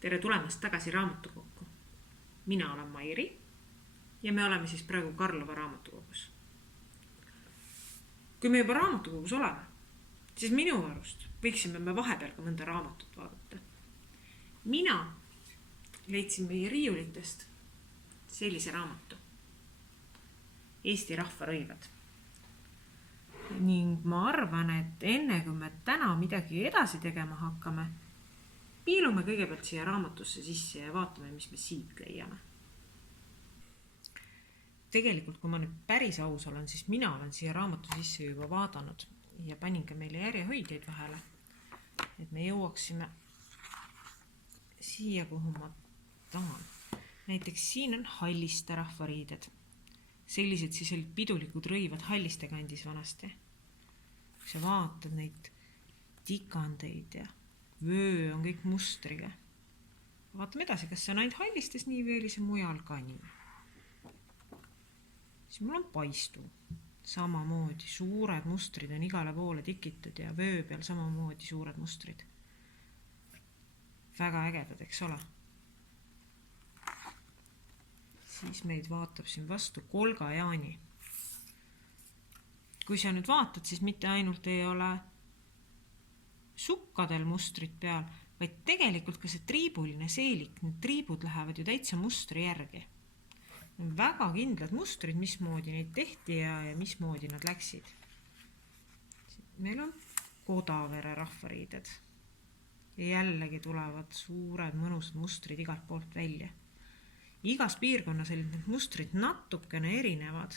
Tere tulemast tagasi raamatukokku. Mina olen Mairi ja me oleme siis praegu Karlova raamatukogus. Kui me juba raamatukogus oleme, siis minu arust võiksime me vahepeal ka mõnda raamatut vaadata. Mina leidsin meie riiulitest sellise raamatu. Eesti rahvarõivad. Ning ma arvan, et enne kui me täna midagi edasi tegema hakkame, piilume kõigepealt siia raamatusse sisse ja vaatame, mis me siit leiame. Tegelikult, kui ma nüüd päris aus olen, siis mina olen siia raamatu sisse juba vaadanud ja panin ka meile järjehoidjaid vahele, et me jõuaksime siia, kuhu ma tahan. Näiteks siin on Halliste rahvariided. Sellised siis olid pidulikud rõivad Halliste kandis vanasti. Kui sa vaatad neid tikandeid ja vöö on kõik mustriga. Vaatame edasi, kas see on ainult Hallistes nii või oli see mujal ka nii. Siis mul on Paistu. Samamoodi suured mustrid on igale poole tikitud ja vöö peal samamoodi suured mustrid. Väga ägedad, eks ole? Siis meid vaatab siin vastu Kolga Jaani. Kui sa nüüd vaatad, siis mitte ainult ei ole sukkadel mustrid peal, vaid tegelikult ka see triibuline seelik, need triibud lähevad ju täitsa mustri järgi. Väga kindlad mustrid, mismoodi neid tehti ja mismoodi nad läksid. Meil on Kodavere rahvariided. Ja jällegi tulevad suured mõnusad mustrid igalt poolt välja. Igas piirkonnas olid need mustrid natukene erinevad.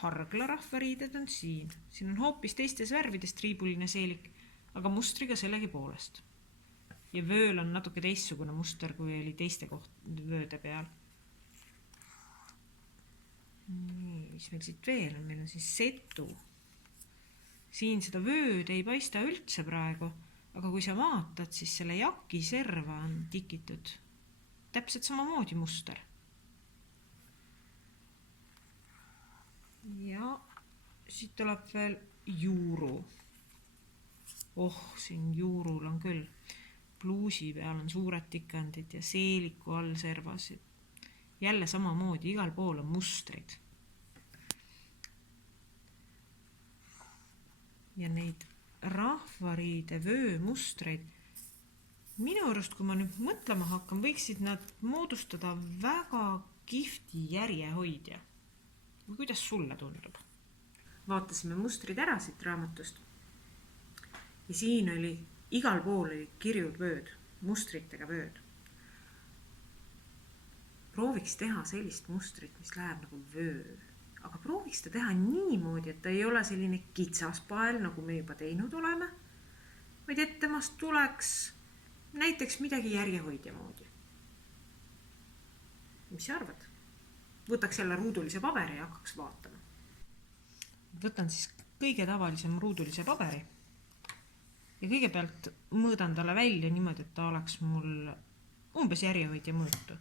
Hargla rahvariided on siin. Siin on hoopis teistes värvides triibuline seelik, aga mustriga sellegi poolest. Ja vööl on natuke teistsugune muster, kui oli teiste vööde peal. Nii, mis meil siit veel on? Meil on siis Setu. Siin seda vööd ei paista üldse praegu, aga kui sa vaatad, siis selle jaki serva on tikitud täpselt samamoodi muster. Ja siit tuleb veel Juuru. Siin Juurul on küll. Pluusi peal on suured tikandid ja seeliku all servasid. Jälle samamoodi, igal pool on mustrid. Ja neid rahvariide vöö mustreid, minu arust, kui ma nüüd mõtlema hakkan, võiksid nad moodustada väga kihvti järjehoidja. Kuidas sulle tundub? Vaatasime mustrid ära siit raamatust. Ja siin oli, igal pool oli kirjud vööd, mustritega vööd. Prooviks teha sellist mustrit, mis läheb nagu vöö. Aga prooviks ta teha niimoodi, et ta ei ole selline kitsaspael, nagu me juba teinud oleme, vaid et temast tuleks näiteks midagi järjehoidja moodi. Mis sa arvad? Võtaks jälle ruudulise paberi ja hakkaks vaatama. Võtan siis kõige tavalisem ruudulise paberi ja kõigepealt mõõdan talle välja niimoodi, et ta oleks mul umbes järjehoidja mõõtu.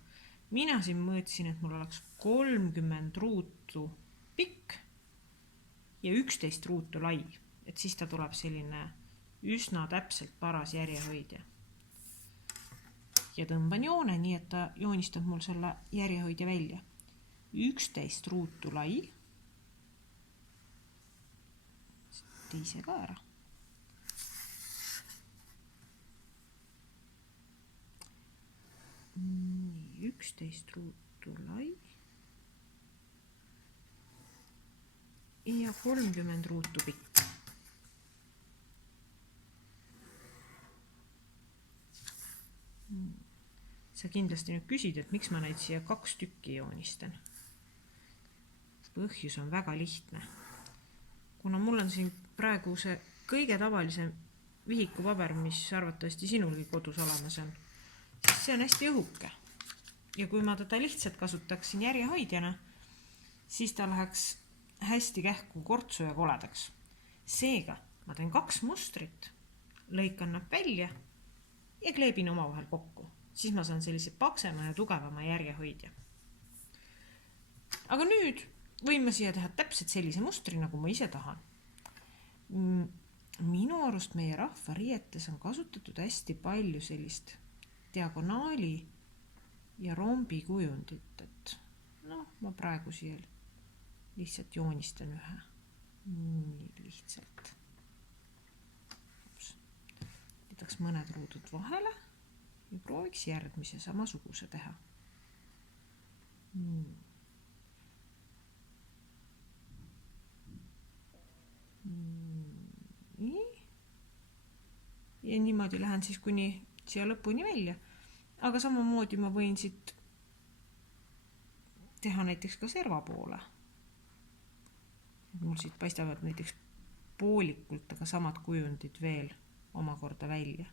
Mina siin mõõtsin, et mul oleks 30 ruutu pikk ja 11 ruutu lai, et siis ta tuleb selline üsna täpselt paras järjehoidja. Ja tõmban joone, nii et ta joonistab mul selle järjehoidja välja. 11 ruutu lai. Teise ka ära. Nii, 11 ruutu lai. Ja 30 ruutu pikk. Sa kindlasti nüüd küsid, et miks ma neid siia 2 tükki joonistan. Põhjus on väga lihtne. Kuna mul on siin praegu see kõige tavalisem vihikupaber, mis arvatavasti sinulgi kodus olemas on, siis see on hästi õhuke. Ja kui ma teda lihtsalt kasutaksin järjehoidjana, siis ta läheks hästi kähku kortsu ja koledaks. Seega ma teen 2 mustrit, lõikan nad välja ja kleebin oma vahel kokku. Siis ma saan sellise paksema ja tugevama järjehoidja. Aga nüüd võin ma siia teha täpselt sellise mustri, nagu ma ise tahan. minu arust meie rahvariietes on kasutatud hästi palju sellist diagonaali ja rombi kujundit, et ma praegu siia lihtsalt joonistan ühe. Nii lihtsalt. Jätaks mõned ruudud vahele ja prooviks järgmise samasuguse teha. Nii. Ja niimoodi lähen siis kuni siia lõpuni välja. Aga samamoodi ma võin siit teha näiteks ka serva poole. Mul siit paistavad näiteks poolikult, aga samad kujundid veel omakorda välja.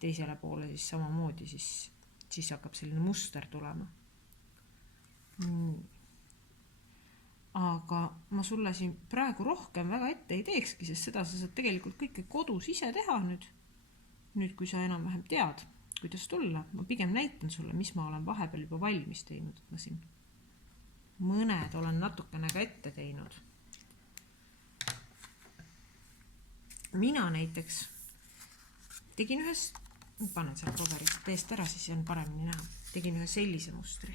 Teisele poole siis samamoodi, siis hakkab selline muster tulema. Aga ma sulle siin praegu rohkem väga ette ei teekski, sest seda sa saad tegelikult kõike kodus ise teha nüüd, kui sa enam-vähem tead, kuidas tulla. Ma pigem näitan sulle, mis ma olen vahepeal juba valmis teinud. Ma siin mõned olen natukene ka ette teinud. Mina näiteks tegin ühes, panen seal paberit eest ära, siis on paremini näha. Tegin ühe sellise mustri.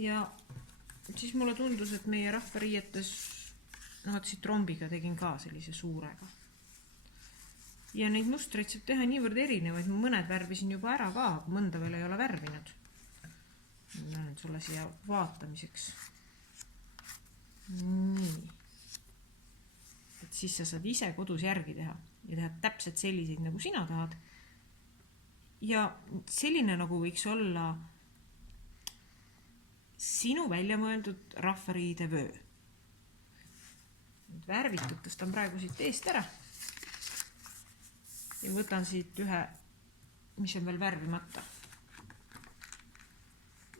Ja siis mulle tundus, et meie rahvariietes, siit rombiga tegin ka sellise suurega. Ja neid mustreid saab teha niivõrd erinevaid, mõned värvisin juba ära ka, aga mõnda veel ei ole värvinud. Lähen sulle siia vaatamiseks. Nii. Et siis sa saad ise kodus järgi teha ja teha täpselt selliseid, nagu sina tahad. Ja selline nagu võiks olla sinu välja mõeldud rahvariide vöö. Värvitud tõstan praegu siit eest ära. Ja võtan siit ühe, mis on veel värvimata.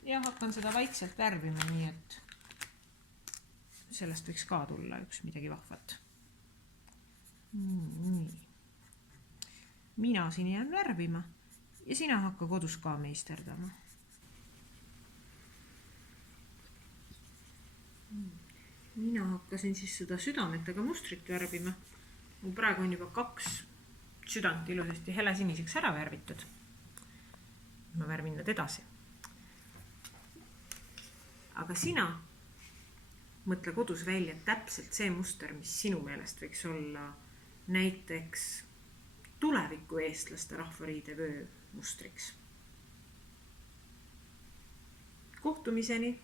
Ja hakkan seda vaikselt värvima, nii et sellest võiks ka tulla üks midagi vahvat. Nii. Mina siin jään värvima ja sina hakka kodus ka meisterdama. Mina hakkasin siis seda südametega mustrit värvima. Mul praegu on juba 2 südant ilusasti helesiniseks ära värvitud. Ma värvin nad edasi. Aga sina mõtle kodus välja täpselt see muster, mis sinu meelest võiks olla näiteks tuleviku eestlaste rahvariide vöö mustriks. Kohtumiseni!